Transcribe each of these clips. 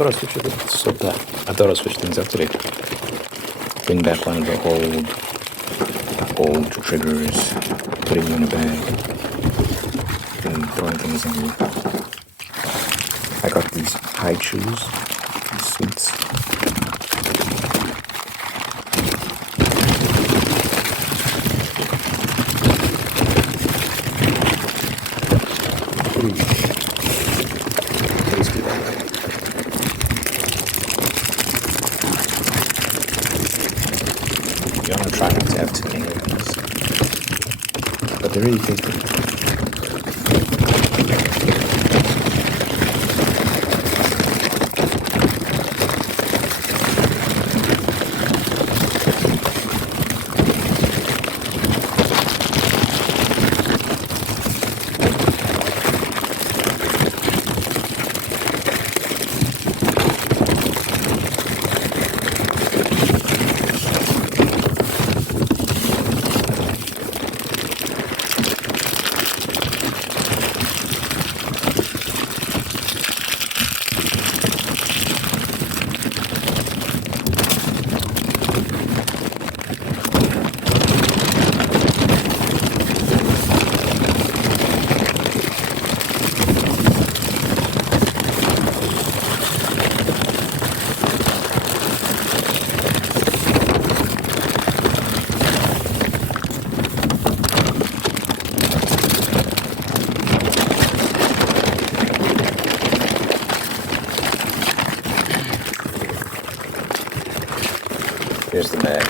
thought I switched it. So that I thought I switched things up today. Bring back one of the old triggers, putting them in a bag, and throwing things in here. I got these high shoes, these suits. Tasty that way. You want to try not to have too many of these, but they're really tasty. Here's the bag.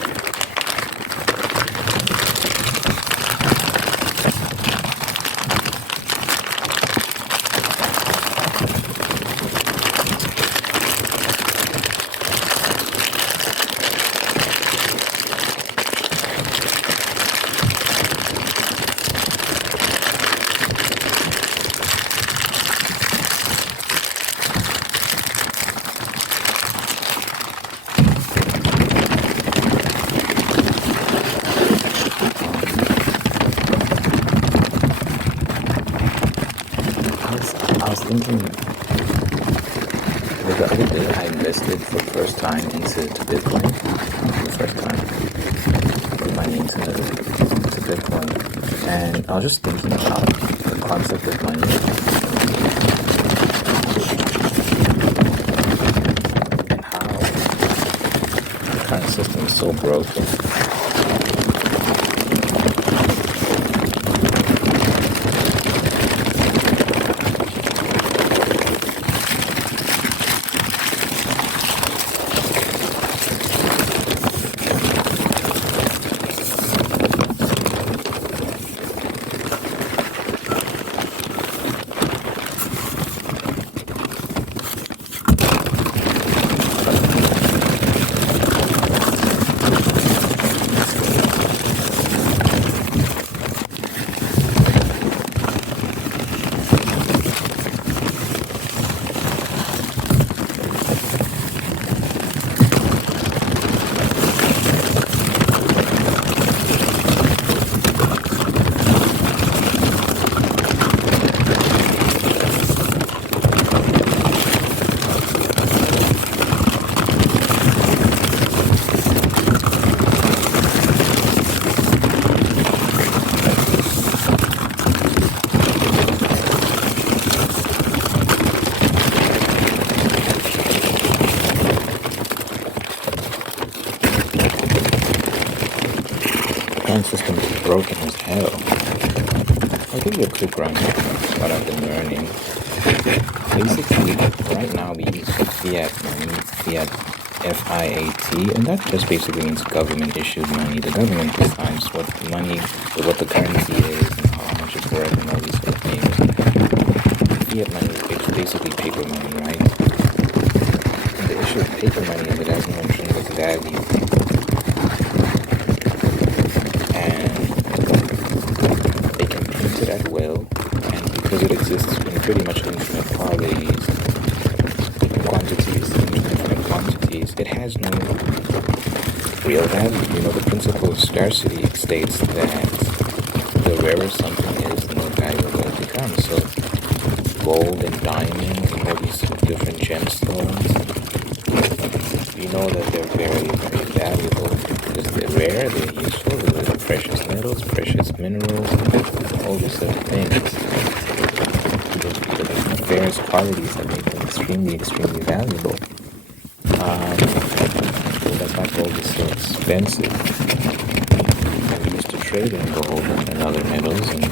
I was thinking the other day I invested for the first time into Bitcoin. For the first time, put money into Bitcoin, and I was just thinking about the concept of money and how the current system is so broken. The system is broken as hell. I'll give you a quick run of what I've been learning. Basically, right now we use fiat money, fiat F-I-A-T, and that just basically means government issued money. The government decides what the money, what the currency is, and how much it's worth, and all these sort of things. Fiat money is basically paper money, right? And the issue with paper money is it has no intrinsic value. At will, and because it exists in pretty much infinite quantities, it has no real value. You know, the principle of scarcity states that the rarer something is, the more valuable it becomes. So gold and diamonds and all these different gemstones. You know that they're very, very valuable because they're rare, they're useful, they're precious metals, precious minerals, all these sort of things. The various qualities that make them extremely, extremely valuable. So that's why gold is so expensive. And we used to trade in gold and other metals, and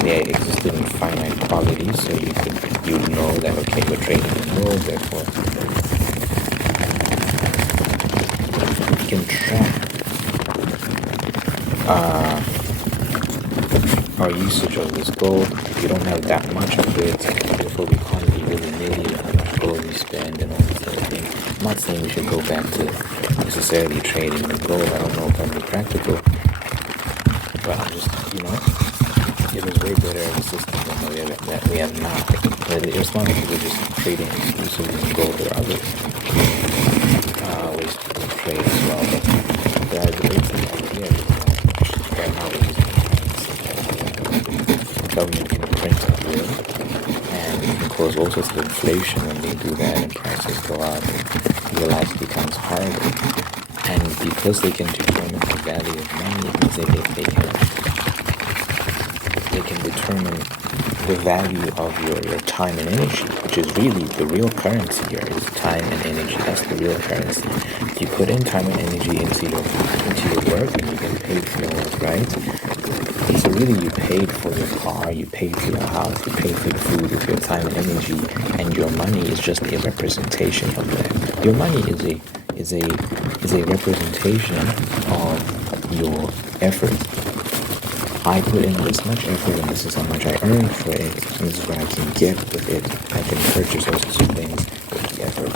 they existed in finite qualities, so you'd know that okay, we're trading in gold, therefore you can track our usage of this gold. If you don't have that much of it, therefore we can't be really nitty how much gold we spend and all that sort of thing. I'm not saying we should go back to necessarily trading in gold. I don't know if that'd be practical, but I'm just, it was way better of a system than that we have now. It's not like we're just trading exclusively in gold or other ways to trade as well, but the idea is right now we're using the government can print at will, and it can cause all sorts of inflation when they do that, and prices go up, and your life becomes harder. And because they can determine the value of money, it means that they can determine the value of your time and energy, which is really the real currency here, is time and energy. That's the real currency. You put in time and energy into your work, and you get paid for your work, right? So really you paid for your car, you paid for your house, you paid for your food with your time and energy, and your money is just a representation of that. Your money is a representation of your effort. I put in this much effort, and this is how much I earn for it, and this is what I can get with it. I can purchase all sorts of things with the effort.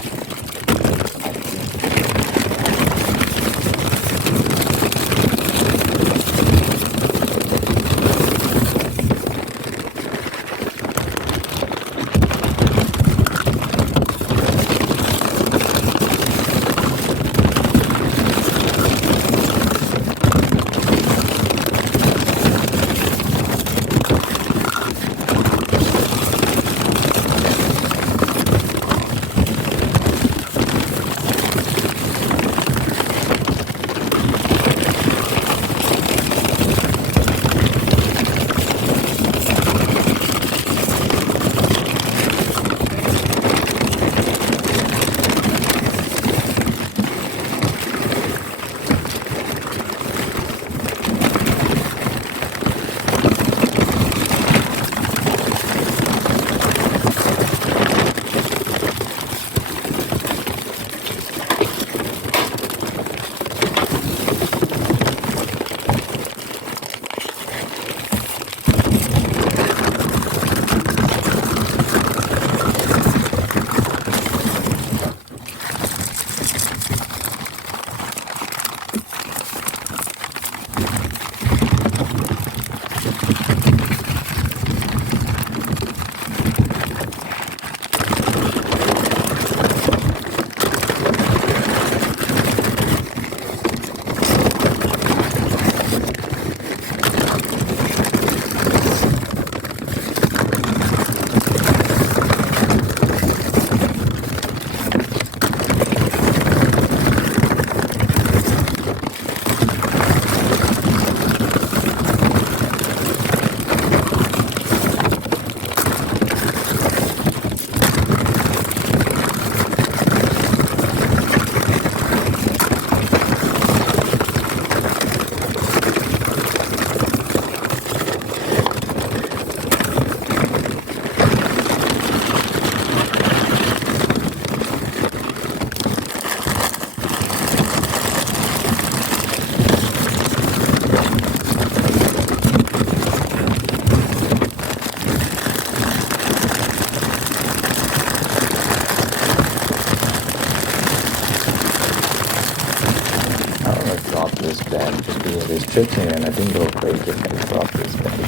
This bed just because there's chips in it, and I think it'll break if I drop this bed.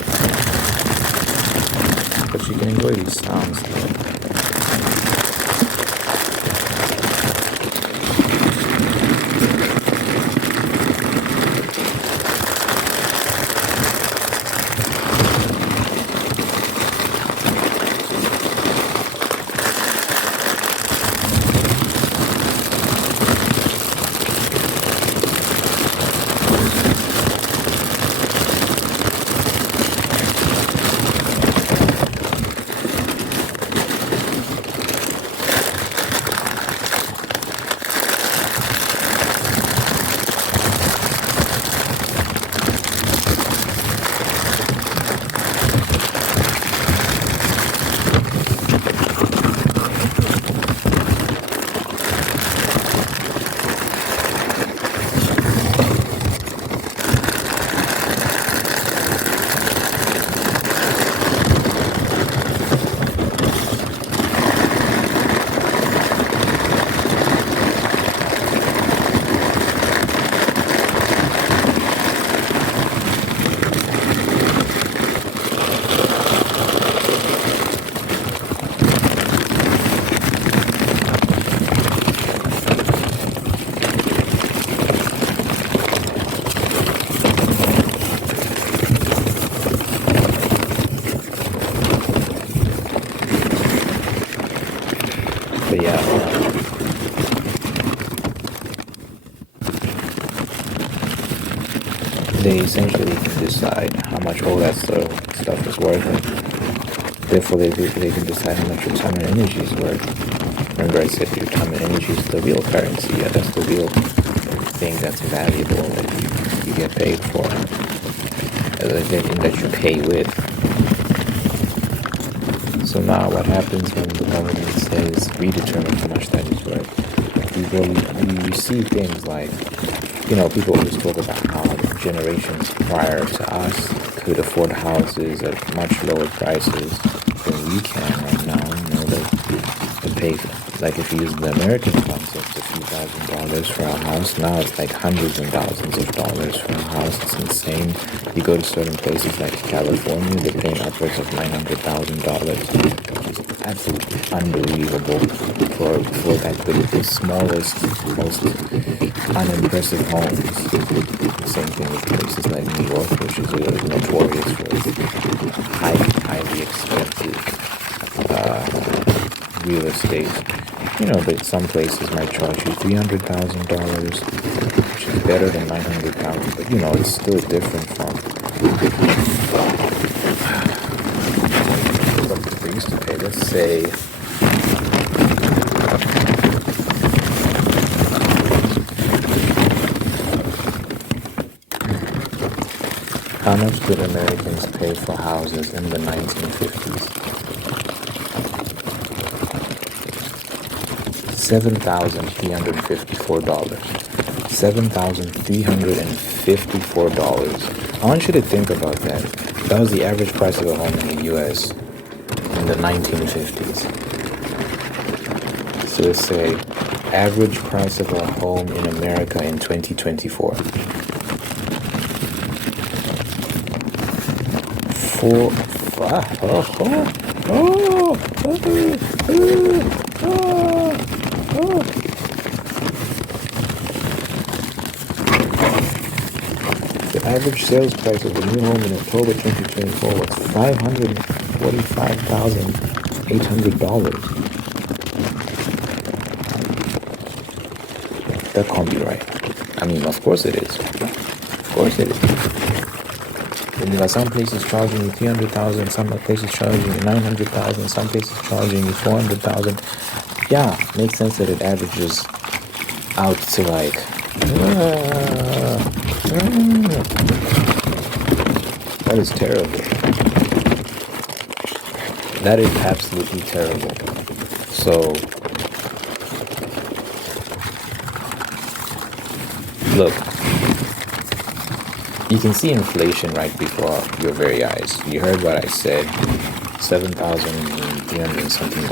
But you can enjoy these sounds though. But yeah, they essentially can decide how much all that stuff is worth. Therefore, they can decide how much your time and energy is worth. Remember I said your time and energy is the real currency. Yeah, that's the real thing that's valuable that you get paid for, that you pay with. So now what happens when the government says redetermine how much that is worth? You see things like, people always talk about how generations prior to us could afford houses at much lower prices than we can right now. They pay, like if you use the American concept, a few $1,000s for a house. Now it's like hundreds and thousands of dollars for a house. It's insane. You go to certain places like California, they're paying upwards of $900,000, which is absolutely unbelievable for like the smallest, most unimpressive homes. Same thing with places like New York, which is notorious for its highly expensive real estate. But some places might charge you $300,000, which is better than $900,000. But it's still different from what they used to pay. Let's say how much did Americans pay for houses in the 1950s? $7,354. $7,354. I want you to think about that. That was the average price of a home in the US in the 1950s. So let's say average price of a home in America in 2024. The average sales price of a new home in October 2024 was $545,800. That can't be right. I mean, of course it is. Of course it is. And you got some places charging you $300,000, some places charging you $900,000, some places charging you $400,000. Yeah, makes sense that it averages out to like that is terrible. That is absolutely terrible. So look, you can see inflation right before your very eyes. You heard what I said, $7,300 something,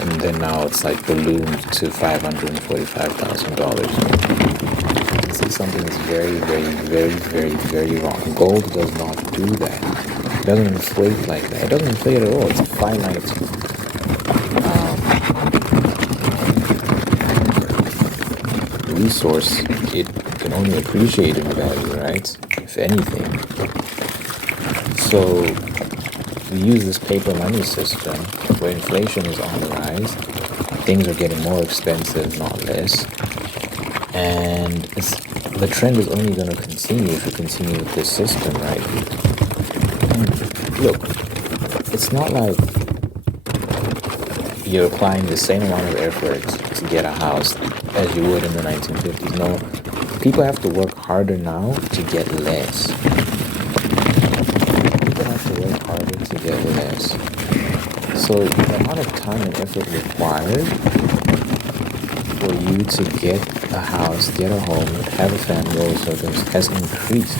and then now it's like ballooned to $545,000. You can see something is very, very, very, very, very wrong. Gold does not do that. It doesn't inflate like that. It doesn't inflate at all. It's a finite resource. It can only appreciate in value, right? If anything. So we use this paper money system where inflation is on the rise. Things are getting more expensive, not less. And the trend is only going to continue if we continue with this system, right? And look, it's not like you're applying the same amount of effort to get a house as you would in the 1950s. No, people have to work harder now to get less. People have to work harder to get less. So the amount of time and effort required for you to get a house, get a home, have a family, all those things has increased.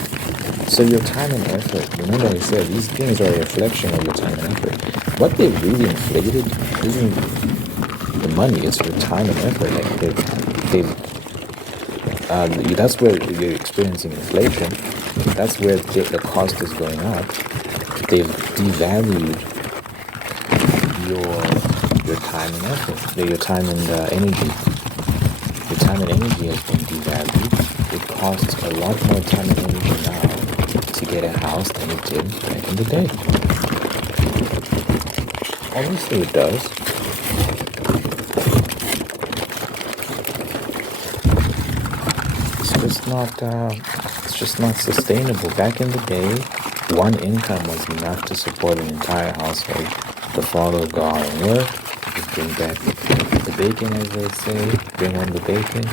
So your time and effort, remember I said, these things are a reflection of your time and effort. What they've really inflated isn't the money, it's your time and effort. Like that's where you're experiencing inflation. That's where the cost is going up. They've devalued your time and effort, your time and energy. Your time and energy has been devalued. It costs a lot more time and energy now to get a house than it did back in the day. Obviously it does. just not sustainable. Back in the day, one income was enough to support an entire household. The father would go out and work, he'd bring back the bacon, as they say, bring home the bacon,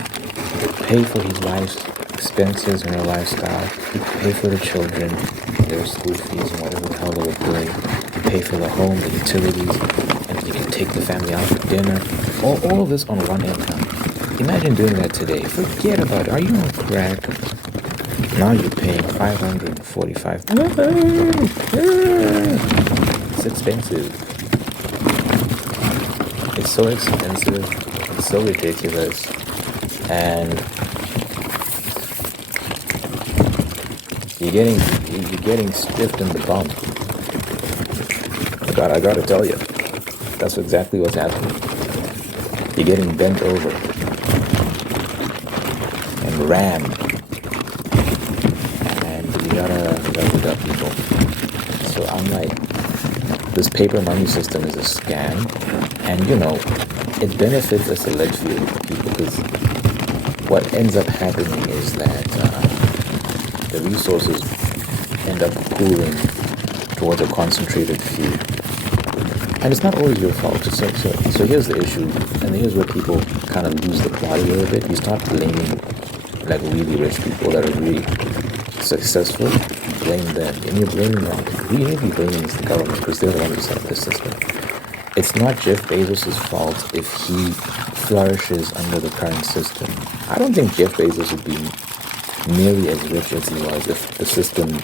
pay for his life's expenses and her lifestyle, pay for the children, their school fees and whatever the hell they were doing, pay for the home, the utilities, and you can take the family out for dinner. All of this on one income. Imagine doing that today. Forget about it. Are you on crack? Now you're paying $545. It's expensive. It's so expensive. It's so ridiculous. And you're getting stiffed in the bum. I gotta tell you, that's exactly what's happening. You're getting bent over and rammed, and you gotta look up people. So I'm like, this paper money system is a scam, and it benefits a select few people, because what ends up happening is that the resources end up pooling towards a concentrated few. And it's not always your fault. So here's the issue, and here's where people kind of lose the plot a little bit. You start blaming like really rich people that are really successful, blame them. And you're blaming them. Who you need to be blaming is the government, because they're the ones who set up the system. It's not Jeff Bezos' fault if he flourishes under the current system. I don't think Jeff Bezos would be nearly as rich as he was if the system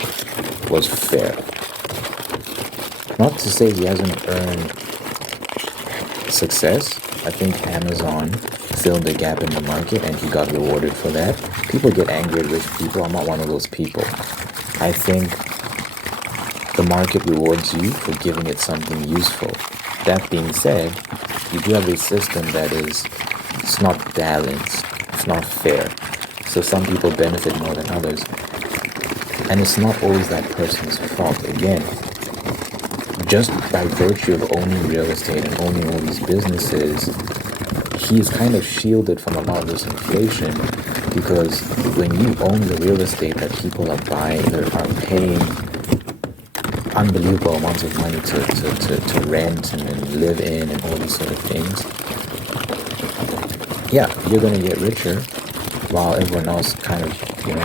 was fair. Not to say he hasn't earned success. I think Amazon filled the gap in the market and he got rewarded for that. People get angry at rich people. I'm not one of those people. I think the market rewards you for giving it something useful. That being said, you do have a system that it's not balanced. It's not fair. So some people benefit more than others. And it's not always that person's fault. Again, just by virtue of owning real estate and owning all these businesses, he's kind of shielded from a lot of this inflation, because when you own the real estate that people are buying, are paying unbelievable amounts of money to rent and live in and all these sort of things, yeah, you're going to get richer while everyone else kind of,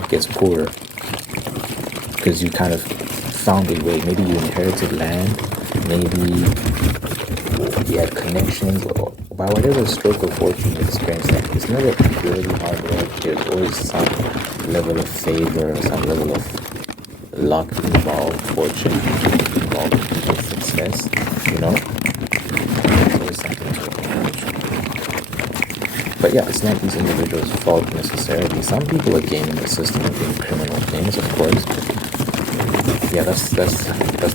gets poorer, because you kind of found a way. Maybe you inherited land, maybe you had connections, or by whatever stroke of fortune you experienced. That it's never purely hard work. There's always some level of favor, some level of luck involved, fortune involved in success, There's always something to acknowledge. But yeah, it's not these individuals' fault necessarily. Some people are gaming the system and doing criminal things, of course. Yeah, that's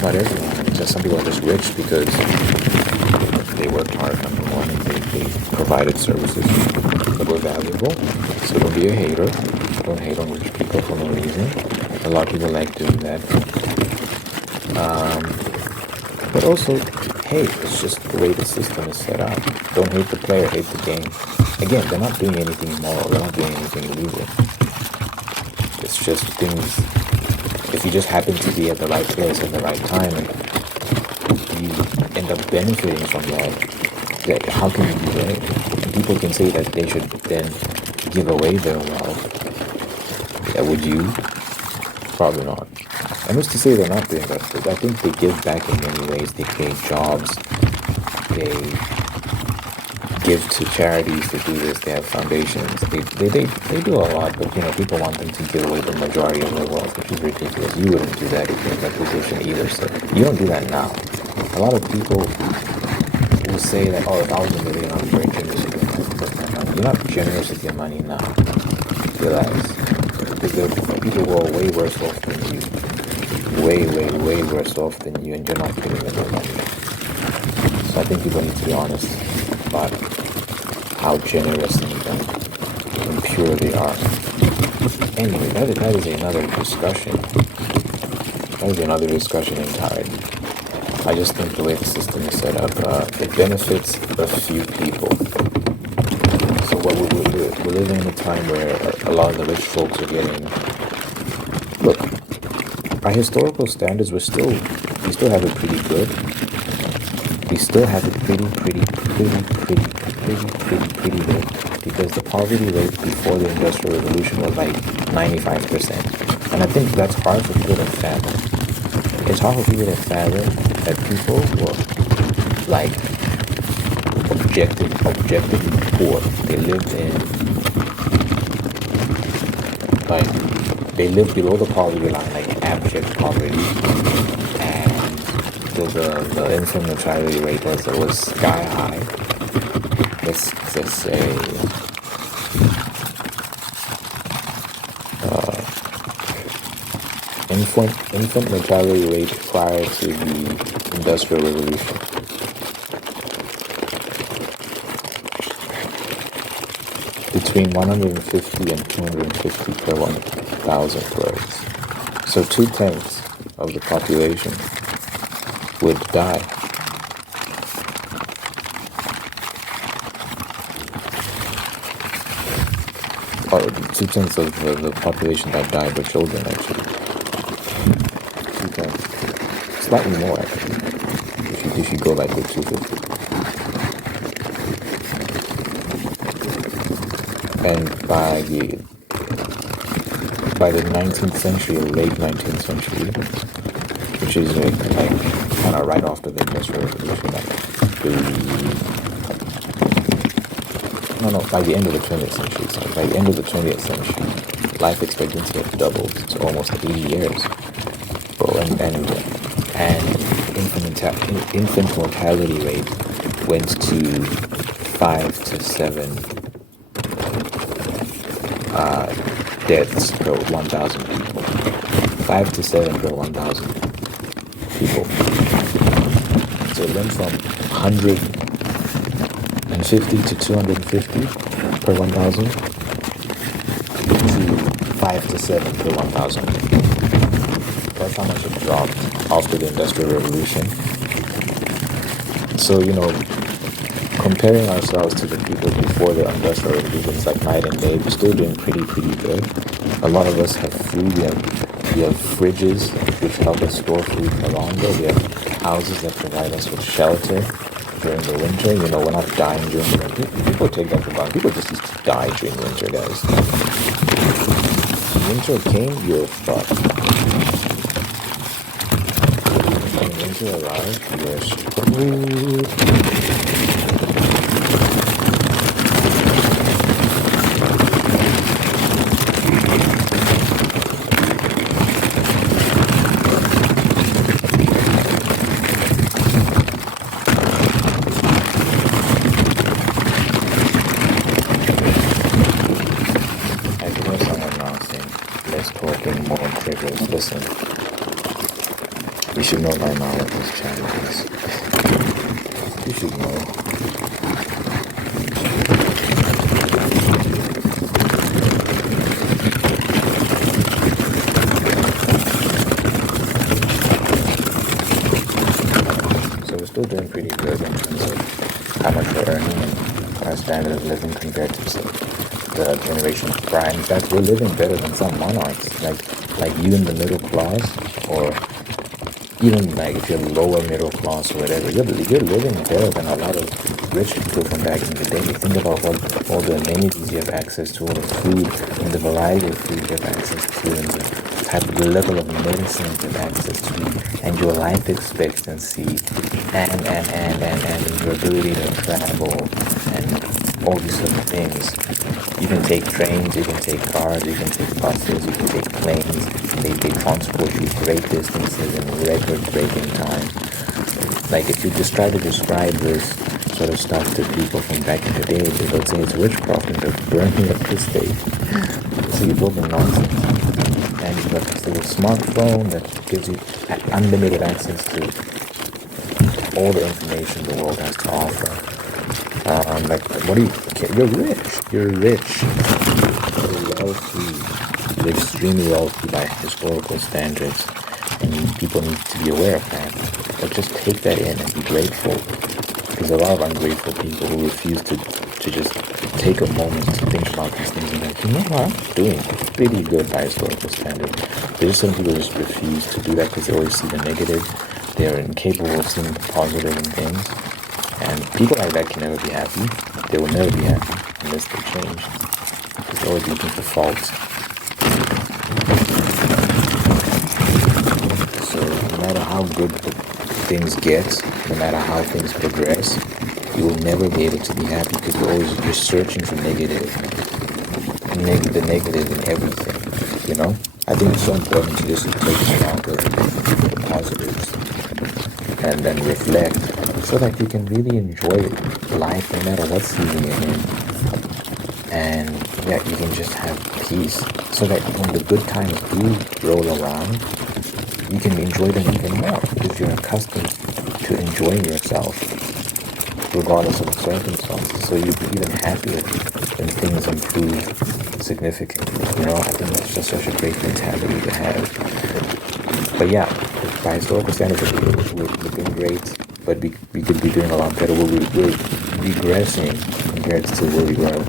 not everyone. I mean, just some people are just rich because they worked hard. Number one, and they provided services that were valuable. So don't be a hater. Don't hate on rich people for no reason. A lot of people like doing that. But also, hey, it's just the way the system is set up. Don't hate the player, hate the game. Again, they're not doing anything immoral. They're not doing anything illegal. It's just things. If you just happen to be at the right place at the right time and you end up benefiting from that, how can you do that? And people can say that they should then give away their wealth. Yeah, would you? Probably not. And who's to say they're not doing that? I think they give back in many ways. They create jobs. They give to charities to do this. They have foundations. They do a lot, but people want them to give away the majority of their wealth, which is ridiculous. You wouldn't do that if you're in that position either. So you don't do that now. A lot of people will say that, oh, if I was a millionaire, I'm very generous with my money. You're not generous with your money now. Realize. Because there are people who are way worse off than you. Way, way, way worse off than you, and you're not giving them their money. So I think people need to be honest about how generous and pure they are. Anyway, that is another discussion. That is another discussion entirely. I just think the way the system is set up, it benefits a few people. So we're living in a time where a lot of the rich folks are getting. Look, our historical standards, we still have it pretty good. We still have it pretty good, because the poverty rate before the Industrial Revolution was like 95%. And I think that's hard for people to fathom. It's hard for people to fathom that people were like objectively poor. They lived below the poverty line, like abject poverty, and the infant mortality rate was sky high. Let's just say infant mortality rate prior to the Industrial Revolution. Between 150 and 250 per 1,000 births. So 2/10 of the population would die. Or 2/10 of the population that died were children, actually. 2/10. Slightly more, actually, if you go like with 250. And by the 19th century, or late 19th century, which is like kind of right after the Industrial Revolution, by the end of the 20th century. So by the end of the 20th century, life expectancy had doubled to almost 80 years. And infant mortality rate went to 5 to 7 deaths per 1,000 people. 5 to 7 per 1,000 people. So it went from 150 to 250 per 1,000 to 5 to 7 per 1,000. That's how much it dropped after the Industrial Revolution. So, comparing ourselves to the people before the Industrial Revolution is like night and day. We're still doing pretty good. A lot of us have food. We have fridges which help us store food for longer. We have houses that provide us with shelter during the winter. We're not dying during the winter. People take that for granted. People just used to die during winter, guys. Winter came, you're fucked. When winter arrived, you're screwed. Listen, you should know by now what this channel is. You should know. So we're still doing pretty good in terms of how much we're earning and our standard of living compared to the generation prior. In fact, we're living better than some monarchs. Like you in the middle class, or even like if you're lower middle class or whatever, you're living better than a lot of rich people from back in the day. Think about all the amenities you have access to, all the food and the variety of food you have access to, and the type of level of medicine you have access to, and your life expectancy, and your ability to travel, and all these sort of things. You can take trains, you can take cars, you can take buses, you can take planes. They transport you great distances in record-breaking time. Like if you just try to describe this sort of stuff to people from back in the day, they would say it's witchcraft and they're burning up the state. So you're talking nonsense. And you've got this little smartphone that gives you unlimited access to all the information the world has to offer. What do you care? You're rich. You're wealthy. You're extremely wealthy by historical standards, and people need to be aware of that. But just take that in and be grateful. there's a lot of ungrateful people who refuse to just take a moment to think about these things and like, you know what, I'm doing pretty good by historical standard. There's some people who just refuse to do that because they always see the negative. They're incapable of seeing the positive in things. And people like that can never be happy. They will never be happy unless they change. They're always looking for faults. So no matter how good things get, no matter how things progress, you will never be able to be happy because you're searching for the negative in everything, you know? I think it's so important to just take stock of the positives and then reflect so that you can really enjoy life no matter what season you're in. And yeah, you can just have peace so that when the good times do roll around, you can enjoy them even more because you're accustomed to enjoying yourself regardless of the circumstances. So you'll be even happier when things improve significantly. You know, I think that's just such a great mentality to have. But yeah, by historical standards, we're looking great, but we could be doing a lot better. We're regressing compared to where we were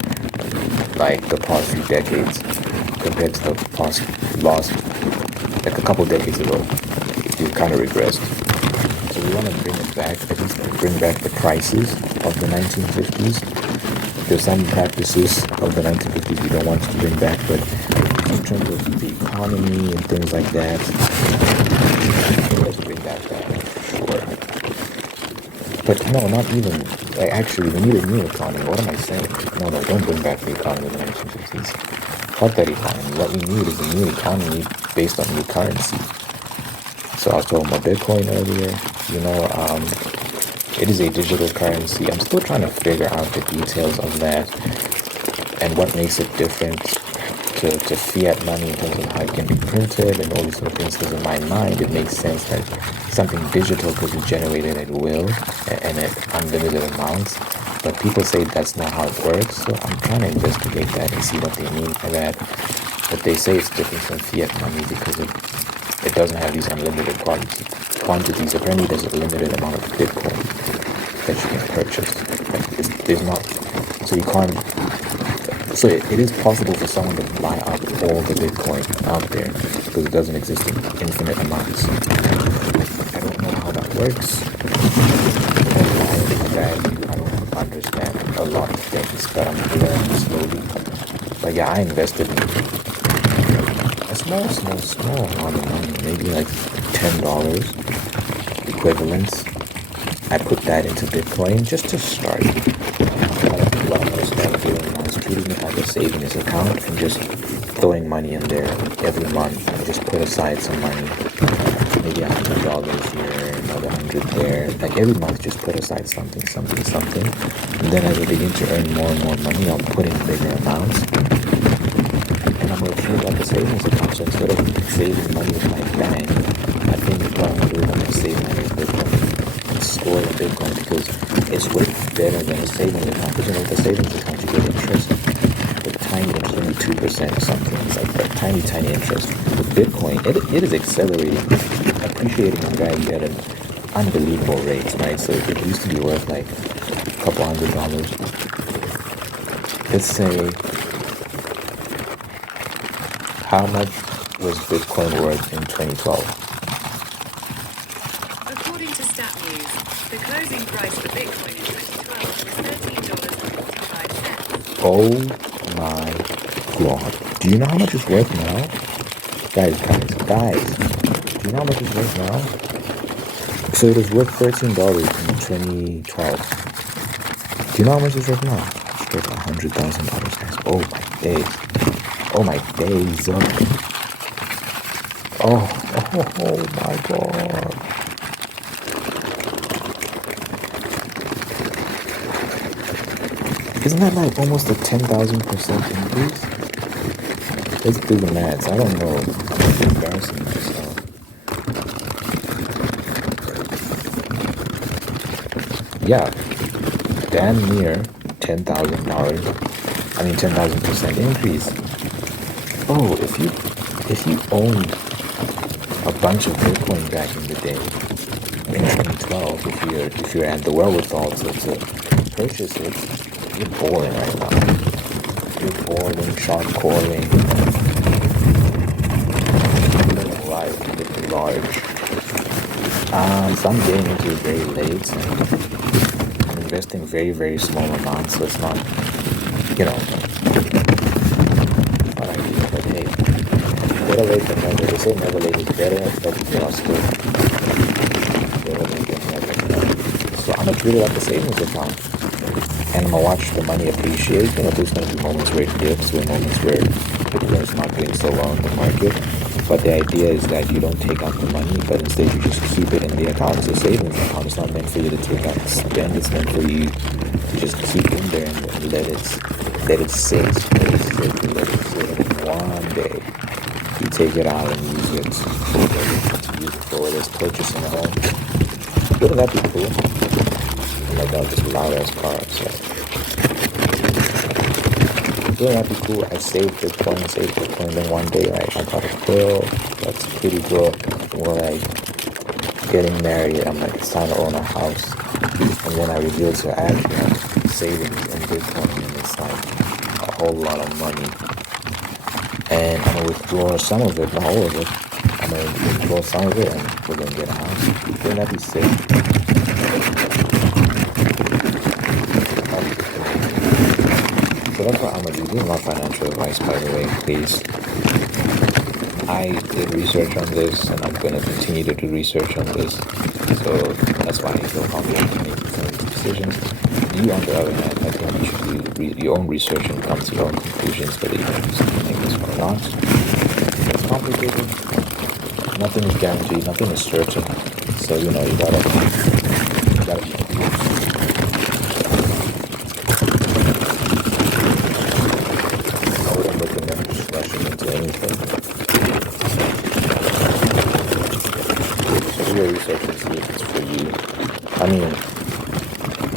like the past few decades, compared to the last, like a couple decades ago. We've kind of regressed. So we want to bring it back, at least bring back the prices of the 1950s. There's some practices of the 1950s we don't want to bring back, but in terms of the economy and things like that, let's bring that back, sure. But no, not even, like actually we need a new economy. What am I saying? No, don't bring back the economy of the 1950s. Fuck that economy. What we need is a new economy based on new currency. So I was talking about Bitcoin earlier, you know, it is a digital currency. I'm still trying to figure out the details of that and what makes it different to fiat money in terms of how it can be printed and all these sort of things. Because in my mind, it makes sense that something digital could be generated at will and at unlimited amounts. But people say that's not how it works. So I'm trying to investigate that and see what they mean by that. But they say it's different from fiat money because it doesn't have these unlimited quantities. Apparently there's a limited amount of Bitcoin that you can purchase. Like there's not, so you can't, so it is possible for someone to buy up all the Bitcoin out there because it doesn't exist in infinite amounts. I don't know how that works. I don't understand a lot of things, but I'm learning slowly. But yeah, I invested in a small amount of money, maybe like $10 equivalent. I put that into Bitcoin just to start. What I'm going to start doing now is treating it like a savings account and just throwing money in there every month and just put aside some money. Maybe $100 here, another 100 there. Like every month, just put aside something. And then as I begin to earn more and more money, I'll put in bigger amounts. And I'm going to treat it like a savings account. So instead of saving money in my bank, I think what I'm going to do is I'm going to save money in Bitcoin and store in Bitcoin because it's way better than a savings account. Because you know, with a savings account, you get interest. With tiny interest, maybe 2% or something. It's like that tiny interest. With Bitcoin, it is accelerating, appreciating in value at an unbelievable rate, right? So it used to be worth like a couple $100. Let's say, how much was Bitcoin worth in 2012? According to Stat News, the closing price for Bitcoin in 2012 was $13.45. Oh my god. Do you know how much it's worth now? Guys, do you know how much it's worth now? So it was worth $13 in 2012. Do you know how much it's worth now? It's worth $100,000, guys. Oh my days. Oh my days. Oh my god. Isn't that like almost a 10,000% increase? Let's do the maths. I don't know. I'm embarrassing myself. Yeah, damn near $10,000. I mean, 10,000% increase. Oh, if you owned a bunch of Bitcoin back in the day, in 12, if you're at the wherewithal to purchase it, you're balling right now. You're balling, sharp calling, living life, living large. So I'm getting into it very late, and I'm investing very, very small amounts, so it's not, not ideal, but hey, better late than never. They say never late is better, but still better late than never. So I'm gonna treat it like a savings account, and I'm gonna watch the money appreciate. There's gonna be moments where it dips, there are moments where it's not doing so well in the market. But the idea is that you don't take out the money, but instead you just keep it in the account. It's a savings account. It's not meant for you to take out and spend. It's meant for you to just keep in there and let it sit. Let it sit. And one day you take it out and use it. To use it for whether it's purchasing a home. Wouldn't that be cool? Oh my god, this loud ass car. So. Wouldn't that be cool? I saved Bitcoin, then one day, right, I got a girl, that's pretty girl, and we're like getting married, I'm like, it's time to own a house, and then I revealed to her I actually have savings in Bitcoin, and it's like a whole lot of money, and I'm going to withdraw some of it, not all of it, I'm going to withdraw some of it, and we're going to get a house. Wouldn't that be sick? So that's what I'm going to do. This is not financial advice, by the way, please. I did research on this, and I'm going to continue to do research on this. So that's why I feel confident in making some of these decisions. You, on the other hand, I think you should do your own research and come to your own conclusions, whether you can make this one or not. It's complicated. Nothing is guaranteed. Nothing is certain. So, you gotta be anything. So do your research and see if it's for you. I mean,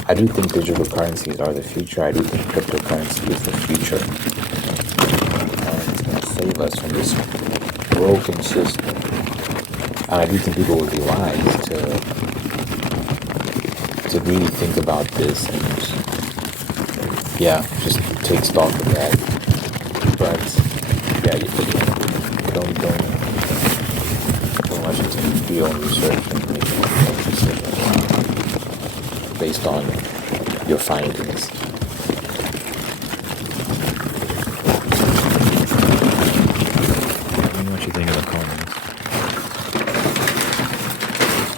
I do think digital currencies are the future. I do think cryptocurrency is the future. And it's going to save us from this broken system. And I do think people would be wise to really think about this and just take stock of that. But don't rush into your own research and make your own decisions based on your findings. Let me know what you think in the comments.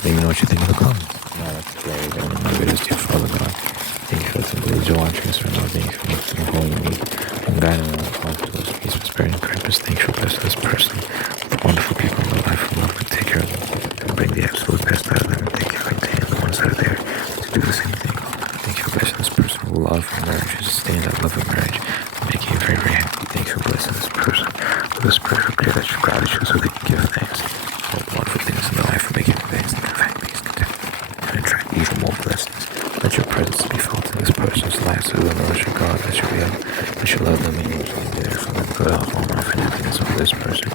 Let me know what you think in the comments. Now that's great. And my videos to your Father God. Thank you for the ability to watch me. So now thank you for making a home in me. And guiding me on the path towards peace, prosperity, and purpose. Thank you for blessing this person with wonderful people in my life who love to take care of them and bring the absolute best out of them. And thank you for maintaining the ones that are there to do the same thing. Thank you for blessing this person with love and marriage and sustain that love and marriage and making you very, very happy. Thank you for blessing this person with a spirit of gratitude so they can give thanks for all the wonderful things in their life and making thanks and have peace, content, and attract even more blessings. Let your presence be felt in this person's life so they'll nourish your God, let your love them and yours be there for them good health, all life and happiness of this person.